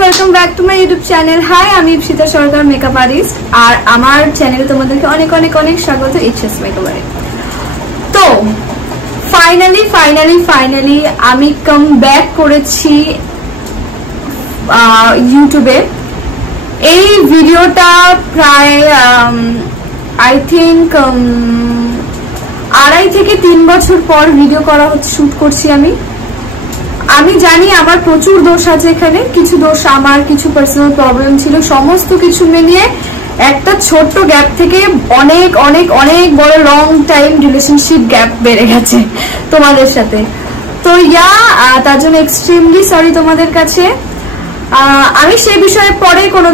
Welcome back to my YouTube channel. Hi, আমি Ipsita Sarkar, makeup artist. আর আমার চ্যানেলে তোমাদেরকে অনেক অনেক অনেক স্বাগত। ইপসিস মেকআপারে। তো ফাইনালি আমি কাম ব্যাক করেছি ইউটিউবে। এই ভিডিওটা প্রায় আই থিঙ্ক 2.5 থেকে 3 বছর পর ভিডিও করা হচ্ছে, শুট করছি আমি জানি আমার প্রচুর দোষ আছে এখানে, কিছু দোষ আমার, কিছু পার্সোনাল প্রবলেম ছিল, সমস্ত কিছু মিলিয়ে একটা ছোট্ট গ্যাপ থেকে অনেক অনেক অনেক বড় লং টাইম রিলেশনশিপ গ্যাপ বেড়ে গেছে তোমাদের সাথে। তো তার জন্য এক্সট্রিমলি সরি তোমাদের কাছে। আমি সেই বিষয়ে পরে কোনো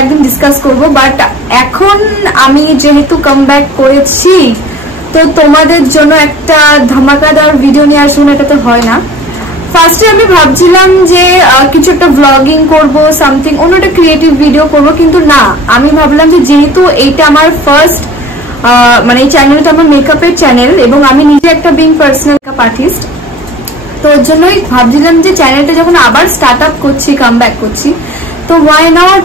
একদিন ডিসকাস করব, বাট এখন আমি যেহেতু কাম ব্যাক করেছি তো তোমাদের জন্য একটা ধামাকাদার ভিডিও নিয়ে আসুন, এটা তো হয় না। ফার্স্টে আমি ভাবছিলাম যে কিছু একটা ব্লগিং করব, সামথিং অন্য একটা ক্রিয়েটিভ ভিডিও করব, কিন্তু না, আমি ভাবলাম যে যেহেতু এইটা আমার ফার্স্ট মানে এই চ্যানেলটা আমার মেকআপের চ্যানেল এবং আমি নিজে একটা বিং পার্সোনাল মেকআপ আর্টিস্ট, তো ওর জন্যই ভাবছিলাম যে চ্যানেলটা যখন আবার স্টার্ট আপ করছি, কাম ব্যাক করছি, তো ওয়াই নট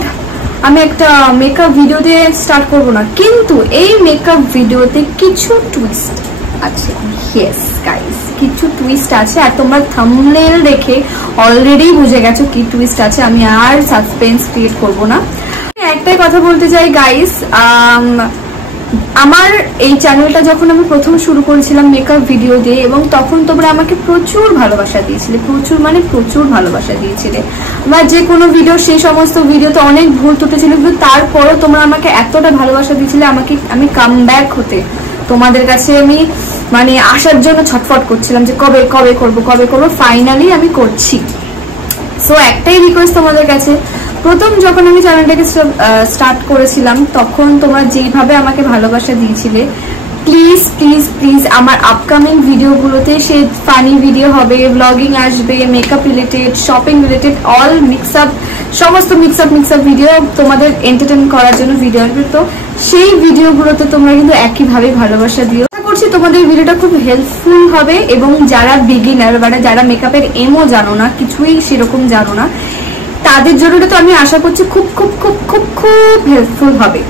আমি একটা মেকআপ ভিডিও দিয়ে স্টার্ট করবো না। কিন্তু এই মেকআপ ভিডিওতে কিছু টুইস্ট আছে, ইয়েস গাইস, কিছু টুইস্ট আছে। আর তোমরা থাম্বনেল দেখে অলরেডি বুঝে গেছো কি টুইস্ট আছে, আমি আর সাসপেন্স ক্রিয়েট করব না। একটাই কথা বলতে চাই গাইস, আমার এই চ্যানেলটা যখন আমি প্রথম শুরু করেছিলাম মেকআপ ভিডিও দিয়ে, এবং তখন তোমরা আমাকে প্রচুর ভালোবাসা দিয়েছিলে, প্রচুর মানে প্রচুর ভালোবাসা দিয়েছিলে। আমার যে কোনো ভিডিও, সেই সমস্ত ভিডিওতে অনেক ভুল ত্রুটি ছিল, কিন্তু তারপরও তোমরা আমাকে এতটা ভালোবাসা দিয়েছিলে, আমি কাম ব্যাক হতে তোমাদের কাছে আমি মানে আসার জন্য ছটফট করছিলাম যে কবে কবে করবো। ফাইনালি আমি করছি। সো একটাই রিকোয়েস্ট তোমাদের কাছে, প্রথম যখন আমি চ্যানেলটাকে স্টার্ট করেছিলাম তখন তোমরা যেইভাবে আমাকে ভালোবাসা দিয়েছিলে, প্লিজ প্লিজ প্লিজ আমার আপকামিং ভিডিওগুলোতে সে ফানি ভিডিও হবে, ব্লগিং আসবে, makeup related, shopping related, all সমস্ত মিক্সআপ ভিডিও তোমাদের এন্টারটেইন করার জন্য ভিডিও আসবে। তো সেই ভিডিওগুলোতে তোমরা কিন্তু একইভাবে ভালোবাসা দিও। আশা করছি তোমাদের ভিডিওটা খুব হেল্পফুল হবে, এবং যারা বিগিনার মানে যারা মেকআপের এমও জানো না, কিছুই সেরকম জানো না, তাদের জন্য তো আমি আশা করছি খুব খুব খুব খুব খুব হেল্পফুল হবে।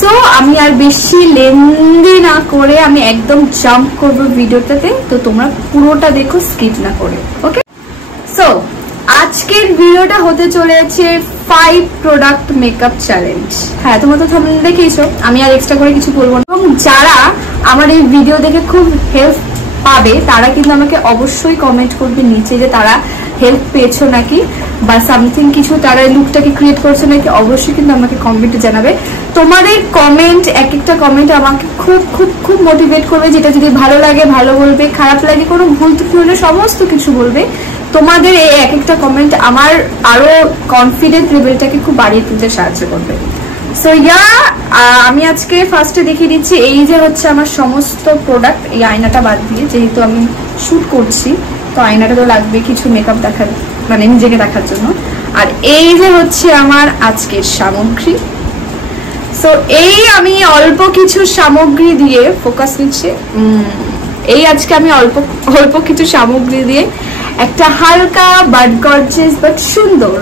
সো আমি আর বেশি লেন্দি না করে আমি একদম জাম্প করবো ভিডিওটাতে, তো তোমরা পুরোটা দেখো, স্কিপ না করে। ওকে, সো আজকের ভিডিওটা হতে চলেছে 5 প্রোডাক্ট মেকআপ চ্যালেঞ্জ। হ্যাঁ, তোমরা তো থাম্বনেল দেখেইছো, আমি আর এক্সট্রা করে কিছু বলবো না। এবং যারা আমার এই ভিডিও দেখে খুব হেল্প পাবে তারা কিন্তু আমাকে অবশ্যই কমেন্ট করবে নিচে যে তারা হেল্প পেয়েছো নাকি, বা সামথিং কিছু তারা লুকটাকে ক্রিয়েট করছে নাকি, অবশ্যই কিন্তু আমাকে কমেন্টে জানাবে। তোমাদের কমেন্ট, এক একটা কমেন্ট আমাকে খুব খুব খুব মোটিভেট করবে, যেটা যদি ভালো লাগে ভালো বলবে, খারাপ লাগে কোনো ভুল ত্রুটি হলে সমস্ত কিছু বলবে। তোমাদের এই এক একটা কমেন্ট আমার আরো কনফিডেন্ট লেভেলটাকে খুব বাড়িয়ে তুলতে সাহায্য করবে। সো আমি আজকে ফার্স্টে দেখিয়ে দিচ্ছি, এই যে হচ্ছে আমার সমস্ত প্রোডাক্ট, এই আয়নাটা বাদ দিয়ে, যেহেতু আমি শুট করছি তো আয়নাটা তো লাগবে কিছু মেকআপ দেখার মানে নিজেকে দেখার জন্য। আর এই যে হচ্ছে আমার আজকের সামগ্রী। সো এই আমি অল্প কিছু সামগ্রী দিয়ে ফোকাস নিচ্ছে, এই আজকে আমি অল্প কিছু সামগ্রী দিয়ে একটা হালকা বাট গর্জিয়াস বাট সুন্দর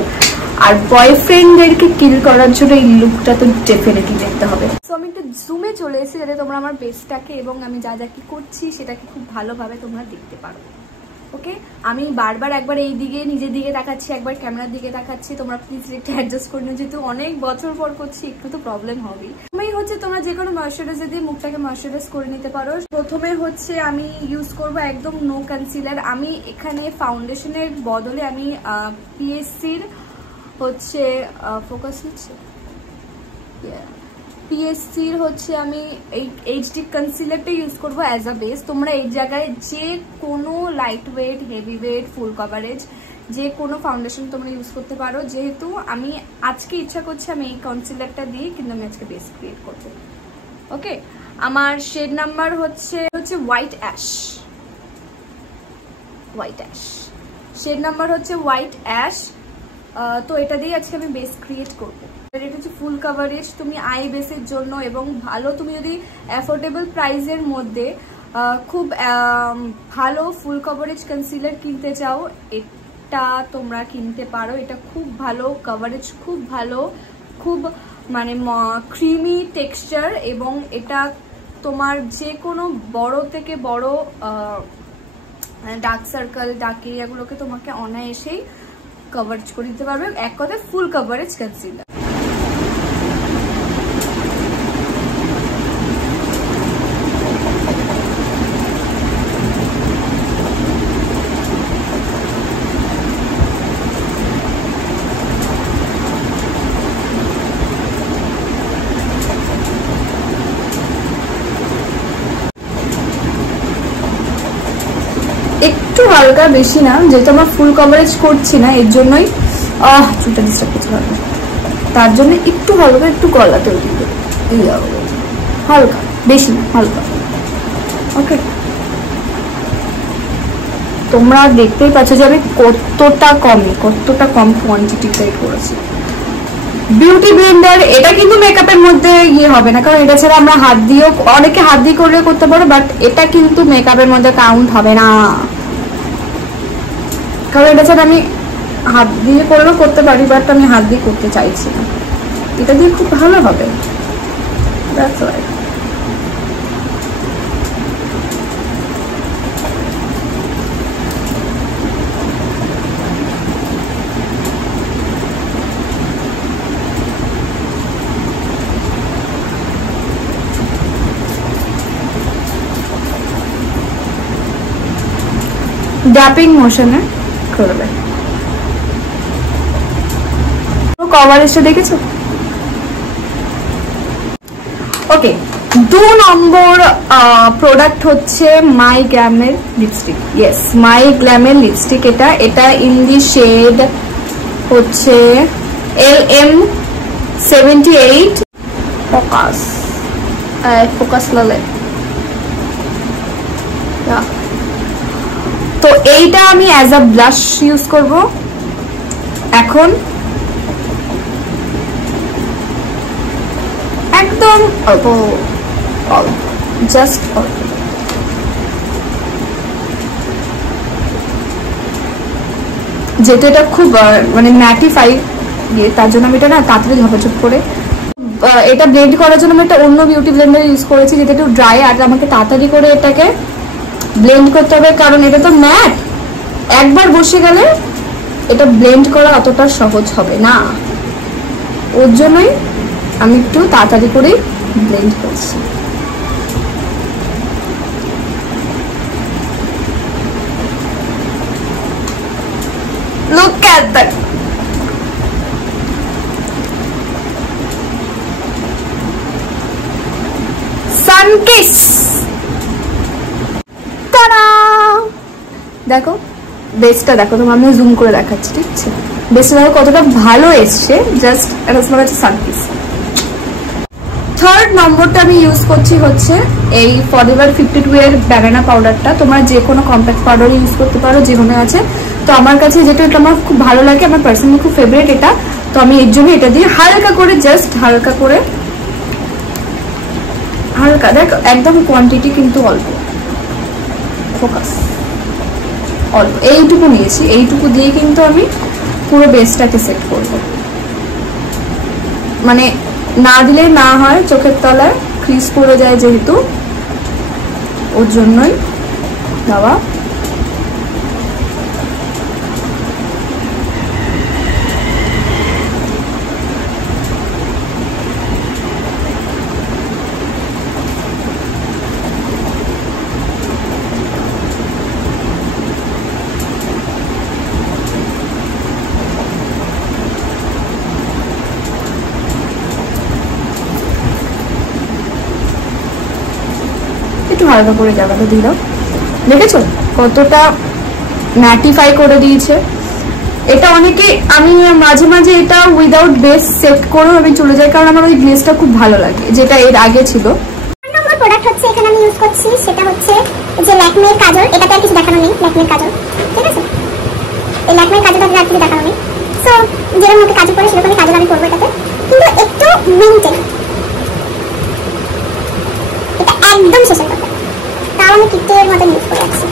আর বয়ফ্রেন্ডদেরকে কিল করার জন্য এই লুকটা তো ডেফিনেটলি দেখতে হবে। সো আমি একটু জুমে চলে এসেছি যাতে তোমরা আমার বেসটাকে এবং আমি যা যা কি করছি সেটাকে খুব ভালোভাবে তোমরা দেখতে পারো। ওকে, আমি বারবার একবার এই দিকে নিজের দিকে তাকাচ্ছি, একবার ক্যামেরার দিকে তাকাচ্ছি, তোমরা প্লিজ একটু অ্যাডজাস্ট করে নিও, যেহেতু অনেক বছর পর করছি একটু তো প্রবলেম হবেই। প্রথমেই হচ্ছে তোমরা যে কোনো ময়শ্চারাইজার দিয়ে মুখটাকে ময়শ্চারাইজ করে নিতে পারো। প্রথমে হচ্ছে আমি ইউজ করব একদম নো কনসিলার। আমি এখানে ফাউন্ডেশনের বদলে আমি পিএসসির হচ্ছে ফোকাস হচ্ছে পিএসসির হচ্ছে আমি এই এইচডি কনসিলারটা ইউজ করবো অ্যাজ আ বেস। তোমরা এই জায়গায় যে কোনো লাইট ওয়েট, হেভি ওয়েট, ফুল কভারেজ যে কোনো ফাউন্ডেশন তোমরা ইউজ করতে পারো। যেহেতু আমি আজকে ইচ্ছা করছি আমি এই কনসিলারটা দিয়ে কিন্তু আমি আজকে বেস ক্রিয়েট করবো। ওকে, আমার শেড নাম্বার হচ্ছে হোয়াইট অ্যাশ। শেড নাম্বার হচ্ছে হোয়াইট অ্যাশ। তো এটা দিয়ে আজকে আমি বেস ক্রিয়েট করবো। এটা হচ্ছে ফুল কাভারেজ, তুমি আই বেসের জন্য, এবং ভালো তুমি যদি অ্যাফোর্ডেবল প্রাইসের মধ্যে খুব ভালো ফুল কাভারেজ কনসিলার কিনতে চাও, এটা তোমরা কিনতে পারো। এটা খুব ভালো, কভারেজ খুব ভালো, খুব মানে ক্রিমি টেক্সচার, এবং এটা তোমার যে কোনো বড় থেকে বড় ডার্ক সার্কেল, ডার্ক এরিয়াগুলোকে তোমাকে অনায়াসেই কভারেজ করে দিতে পারবে। এক কথায় ফুল কভারেজ কনসিলার। একটু হালকা, বেশি না, যেহেতু আমার ফুল কভারেজ করছি না এর জন্যই চুলটা ডিস্টার্ব করতে পারবে, তার জন্য একটু হালকা, একটু গলাতেও দিব, হালকা, বেশি না, হালকা। ওকে, তোমরা দেখতেই পাচ্ছ যে আমি কতটা কম কোয়ান্টিটিটাই করেছি। বিউটি ব্লেন্ডার, এটা কিন্তু মেকআপের মধ্যে ইয়ে হবে না, কারণ এটা ছাড়া আমরা হাত দিয়েও, অনেকে হাত দিয়ে করলে করতে পারো, বাট এটা কিন্তু মেকআপের মধ্যে কাউন্ট হবে না, কারণ এটা ছাড়া আমি হাত দিয়ে করলেও করতে পারি, বাট আমি হাত দিয়ে করতে চাইছি না। এটা দিয়ে খুব ভালো হবে। That's right. ড্যাপিং মোশনে করবে। কভারেজটা দেখেছো? ওকে, 2 নম্বর প্রোডাক্ট হচ্ছে মাই গ্ল্যামের লিপস্টিক। ইয়েস, মাই গ্ল্যামের লিপস্টিক। এটা ইন দি শেড হচ্ছে LM78। ফোকাস লালে। তো এইটা আমি অ্যাজ আ ব্লাশ ইউজ করব এখন। একদম অল্প, জাস্ট অল্প। যেহেতু এটা খুব মানে ম্যাটিফাই, তার জন্য আমি এটা না তাড়াতাড়ি ঝপঝপ করে, এটা ব্লেন্ড করার জন্য আমি একটা অন্য বিউটি ব্লেন্ডার ইউজ করেছি, যেটা একটু ড্রাই, আর আমাকে তাড়াতাড়ি করে এটাকে ব্লেন্ড করতে হবে, কারণ এটা তো ম্যাট, একবার বসে গেলে এটা ব্লেন্ড করা অতটা সহজ হবে না, ওর জন্যই আমি একটু তাড়াতাড়ি করে ব্লেন্ড করছি। Look at that. Sun kiss. Ta-da! দেখো বেসটা, দেখো তোমার আমি জুম করে দেখাচ্ছি, ঠিক আছে? বেসটা দেখো কতটা ভালো এসছে, জাস্ট এটা হচ্ছে সান কিস। থার্ড নম্বরটা আমি ইউজ করছি হচ্ছে এই ফরএভার 52 এর ব্যানানা পাউডারটা। তোমরা যে কোনো কম্প্যাক্ট পাউডার ইউজ করতে পারো, যেখানে আছে। তো আমার কাছে যেটা, এটা আমার খুব ভালো লাগে, আমার পার্সোনালি খুব ফেভারিট এটা। তো আমি এর জন্য এটা দিয়ে হালকা করে, জাস্ট হালকা করে, হালকা, দেখো একদম কোয়ান্টিটি কিন্তু অল্প, ফোকাস অল্প, এইটুকু নিয়েছি, এইটুকু দিয়ে কিন্তু আমি পুরো বেসটাকে সেট করব। মানে না দিলে না হয়, চোখের তলায় ক্রিজ পড়ে যায় যেহেতু, ওর জন্যই দেওয়া। একটু হালকা করে জায়গাটা দিয়ে দাও, দেখেছো কতটা ম্যাটিফাই করে দিয়েছে। এটা অনেকে, আমি মাঝে মাঝে এটা উইদাউট বেস সেট করেও আমি চলে যাই, কারণ আমার ওই গ্লেজটা খুব ভালো লাগে, যেটা এর আগে ছিল। নম্বর প্রোডাক্ট হচ্ছে এখানে আমি ইউজ করছি, সেটা হচ্ছে যে ল্যাকমের কাজল। এটাতে আর কিছু দেখানো নেই, ল্যাকমের কাজল, ঠিক আছে? এই ল্যাকমের কাজলটা আর কিছু দেখানো নেই। সো যেরকম মুখে কাজল করে সেরকমই কাজল আমি করবো এটাতে, কিন্তু একটু মিন্টেড, এটা একদম শেষের কথা, তাও আমি কিটের মতন ইউজ করে যাচ্ছি।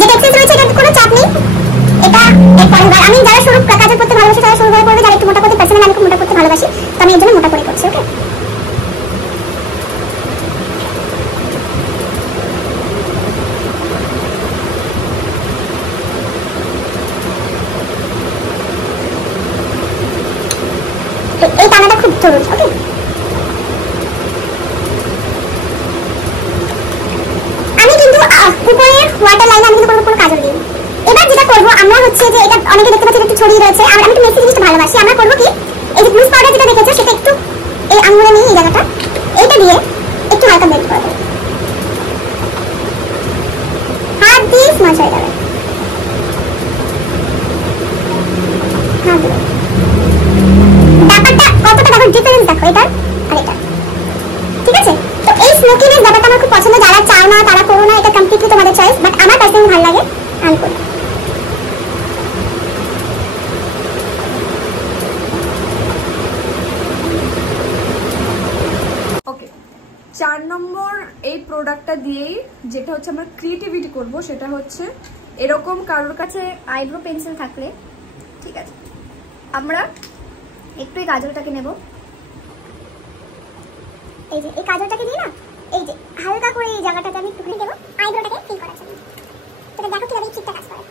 যেটা এক্সেস রয়েছে এটা কোনো চাপ নেই। এটা এরপর আমি যারা শুরু কাজল করতে ভালোবাসি তারা শুরু করে করবে, যারা একটু মোটা করতে পারছেন না, আমি খুব মোটা করতে ভালোবাসি তো আমি এর জন্য মোটা করে করছি। ওকে, এই টানাটা খুব জরুরি। ওকে, আমি কিন্তু উপরে ওয়াটার লাইনে আমি কিন্তু কোনো কাজল দিই। এবার যেটা করবো আমরা হচ্ছে যে এটা অনেকে দেখতে পাচ্ছি একটু ছড়িয়ে রয়েছে, আর আমি একটু মেসি জিনিসটা ভালোবাসি। আমরা করবো কি, এই যে গ্লুজ পাউডার যেটা দেখেছো সেটা একটু এই আঙুলে নিয়ে এই জায়গাটা এইটা দিয়ে একটু হালকা ব্লেন্ড করবো, হাত দিয়ে স্মাশ হয়ে যাবে। ব্যাপারটা কতটা দেখো, ডিফারেন্স দেখো এটা আর এটা, ঠিক আছে? তো এই স্মোকিনেস ব্যাপারটা আমার খুব পছন্দ। যারা চাও না তারা করো না, এটা কমপ্লিটলি তোমাদের চয়েস, বাট আমার পার্সোনালি ভালো লাগে, আমি করি। ওকে, 4 নম্বর এই প্রোডাক্টটা দিয়েই যেটা হচ্ছে আমরা ক্রিয়েটিভিটি করব, সেটা হচ্ছে এরকম কারোর কাছে আইব্রো পেন্সিল থাকলে, ঠিক আছে, আমরা একটু এই কাজলটাকে নেব, এই যে এই কাজলটাকে দিয়ে না এই যে হালকা করে এই জায়গাটাতে আমি একটুখানি দেবো আইব্রোটাকে ফিল করার জন্য। তোমরা দেখো কিভাবে ঠিকঠাক কাজ করে।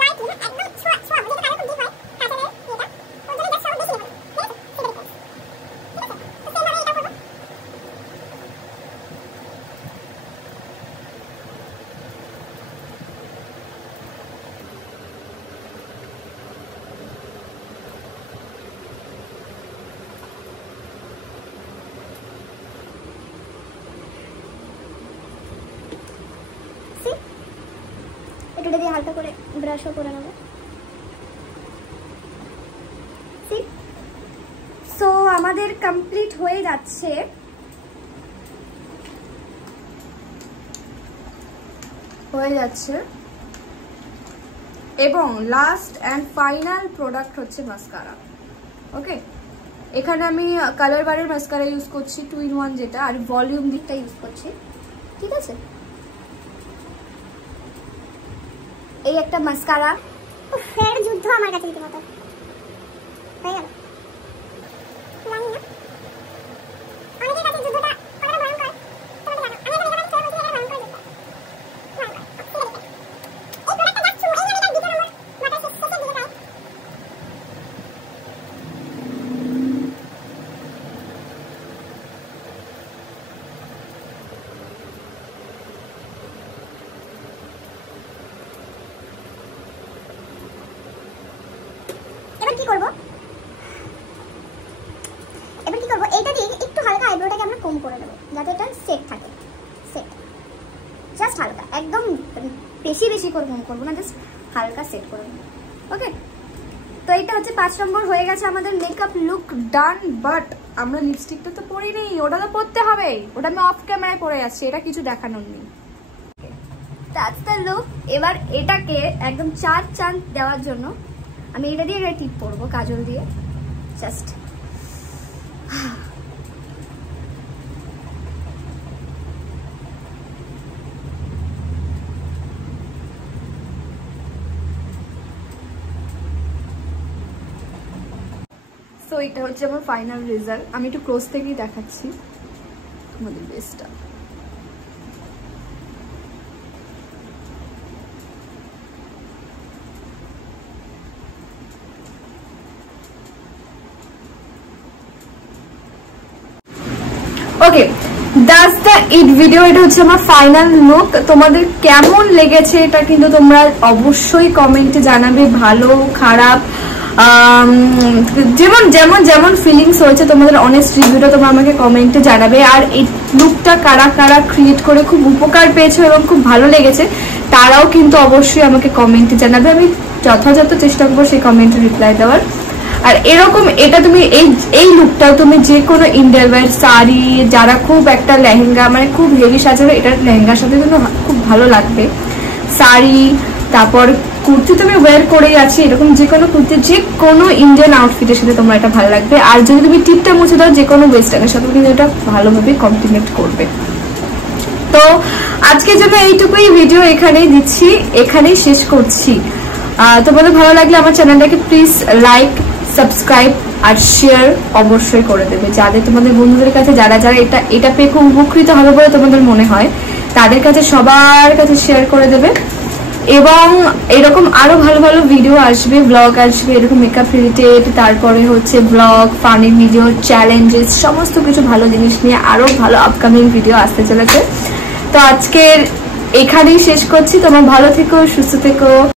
লাইট না একদম ছোঁয়া ছোঁয়া যেটা কারো খুব ডিপ হয় কাজলের এটা ওর জন্য দেখো বেশি নেব, ঠিক আছে? ঠিক আছে, তো সেইভাবে এটা করবো। এটা দিয়ে হালকা করে ব্রাশও করে নেব। সো আমাদের কমপ্লিট হয়ে যাচ্ছে। এবং লাস্ট অ্যান্ড ফাইনাল প্রোডাক্ট হচ্ছে মাস্কারা। ওকে, এখানে আমি কালার বারের মাস্কারা ইউজ করছি 2-in-1 যেটা, আর ভলিউম দিকটা ইউজ করছি, ঠিক আছে? এই একটা মাস্কারা, ফের যুদ্ধ আমার কাছে রীতিমতো হয়ে গেল। জানি না অনেকের কাছে যুদ্ধটা কতটা ভয়ঙ্কর তোমরা জানো, আমি এখানে যেটা বলছি এটা ভয়ঙ্কর যুদ্ধ। এই প্রোডাক্টটা জাস্ট এই মানে এটা দ্বিতীয় নম্বর মাথায় শেষের দিকে যায়। এবার কি করব এইটা দিয়ে একটু হালকা আইব্রোটাকে আমরা কম করে দেব যাতে এটা সেট থাকে, সেট জাস্ট হালকা, একদম বেশি বেশি করে কম করব না, জাস্ট হালকা সেট করে দেব। ওকে, তো এটা হচ্ছে 5 নম্বর হয়ে গেছে আমাদের মেকআপ লুক ডান। বাট আমরা লিপস্টিকটা তো পরি নেই, ওটা তো পরতে হবে, ওটা আমি অফ ক্যামেরায় পরে যাচ্ছি, এটা কিছু দেখানোর নেই। That's the look. এবার এটাকে একদম 4 চাঁদ দেওয়ার জন্য আমি এটা দিয়ে একটা টিপ পরবো কাজল দিয়ে, জাস্ট সো এটা হচ্ছে আমার ফাইনাল রেজাল্ট। আমি একটু ক্লোজ থেকেই দেখাচ্ছি আমাদের বেসটা। ওকে, দ্যাটস দ্য ইট ভিডিও। এটা হচ্ছে আমার ফাইনাল লুক। তোমাদের কেমন লেগেছে এটা কিন্তু তোমরা অবশ্যই কমেন্টে জানাবে, ভালো খারাপ যেমন যেমন যেমন ফিলিংস হয়েছে তোমাদের অনেস্ট রিভিউটা তোমরা আমাকে কমেন্টে জানাবে। আর এই লুকটা কারা কারা ক্রিয়েট করে খুব উপকার পেয়েছো এবং খুব ভালো লেগেছে তারাও কিন্তু অবশ্যই আমাকে কমেন্টে জানাবে। আমি যথাযথ চেষ্টা করবো সেই কমেন্টে রিপ্লাই দেওয়ার। আর এরকম এটা তুমি এই লুকটা তুমি যে কোনো ইন্ডিয়ান ওয়্যার শাড়ি, যারা খুব একটা লেহেঙ্গা মানে খুব হেভি সাজাবে, এটা লেহেঙ্গার সাথে কিন্তু খুব ভালো লাগবে। শাড়ি, তারপর কুর্তি তুমি ওয়্যার করেই আছি, এরকম যে কোনো কুর্তি যে কোনো ইন্ডিয়ান আউটফিটের সাথে তোমার এটা ভালো লাগবে। আর যদি তুমি টিপটা মুছে দাও যে কোনো ওয়েস্টার্নের সাথে কিন্তু এটা ভালোভাবে কমপ্লিমেন্ট করবে। তো আজকের জন্য এইটুকুই ভিডিও এখানেই দিচ্ছি, এখানেই শেষ করছি। তোমাদের ভালো লাগলে আমার চ্যানেলটাকে প্লিজ লাইক, সাবস্ক্রাইব আর শেয়ার অবশ্যই করে দেবে। যাদের তোমাদের বন্ধুদের কাছে যারা যারা এটা পেয়ে খুব উপকৃত হবে বলে তোমাদের মনে হয়, তাদের কাছে সবার কাছে শেয়ার করে দেবে। এবং এরকম আরো ভালো ভালো ভিডিও আসবে, ব্লগ আসবে এরকম মেকআপ রিলেটেড, তারপরে হচ্ছে ব্লগ, ফানি ভিডিও, চ্যালেঞ্জেস, সমস্ত কিছু ভালো জিনিস নিয়ে আরো ভালো আপকামিং ভিডিও আসতে চলেছে। তো আজকের এখানেই শেষ করছি। তোমরা ভালো থেকো, সুস্থ থেকো।